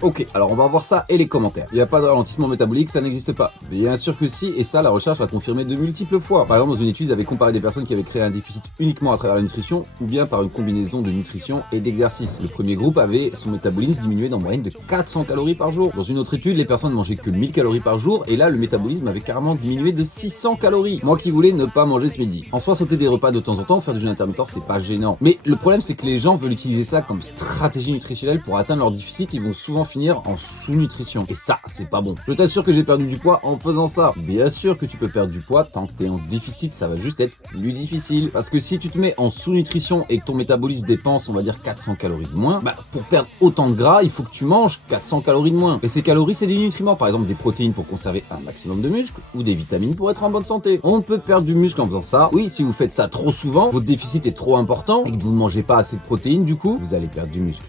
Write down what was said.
Ok, alors on va voir ça et les commentaires. Il n'y a pas de ralentissement métabolique, ça n'existe pas. Bien sûr que si, et ça la recherche l'a confirmé de multiples fois. Par exemple, dans une étude, ils avaient comparé des personnes qui avaient créé un déficit uniquement à travers la nutrition ou bien par une combinaison de nutrition et d'exercice. Le premier groupe avait son métabolisme diminué d'en moyenne de 400 calories par jour. Dans une autre étude, les personnes mangeaient que 1000 calories par jour et là, le métabolisme avait carrément diminué de 600 calories. Moi qui voulais ne pas manger ce midi. En soi, sauter des repas de temps en temps, faire du jeûne intermittent, c'est pas gênant. Mais le problème, c'est que les gens veulent utiliser ça comme stratégie nutritionnelle pour atteindre leur déficit. Ils vont souvent finir en sous-nutrition. Et ça, c'est pas bon. Je t'assure que j'ai perdu du poids en faisant ça. Bien sûr que tu peux perdre du poids tant que t'es en déficit, ça va juste être plus difficile. Parce que si tu te mets en sous-nutrition et que ton métabolisme dépense, on va dire 400 calories de moins, pour perdre autant de gras, il faut que tu manges 400 calories de moins. Et ces calories, c'est des nutriments. Par exemple, des protéines pour conserver un maximum de muscles ou des vitamines pour être en bonne santé. On peut perdre du muscle en faisant ça. Oui, si vous faites ça trop souvent, votre déficit est trop important et que vous ne mangez pas assez de protéines, du coup, vous allez perdre du muscle.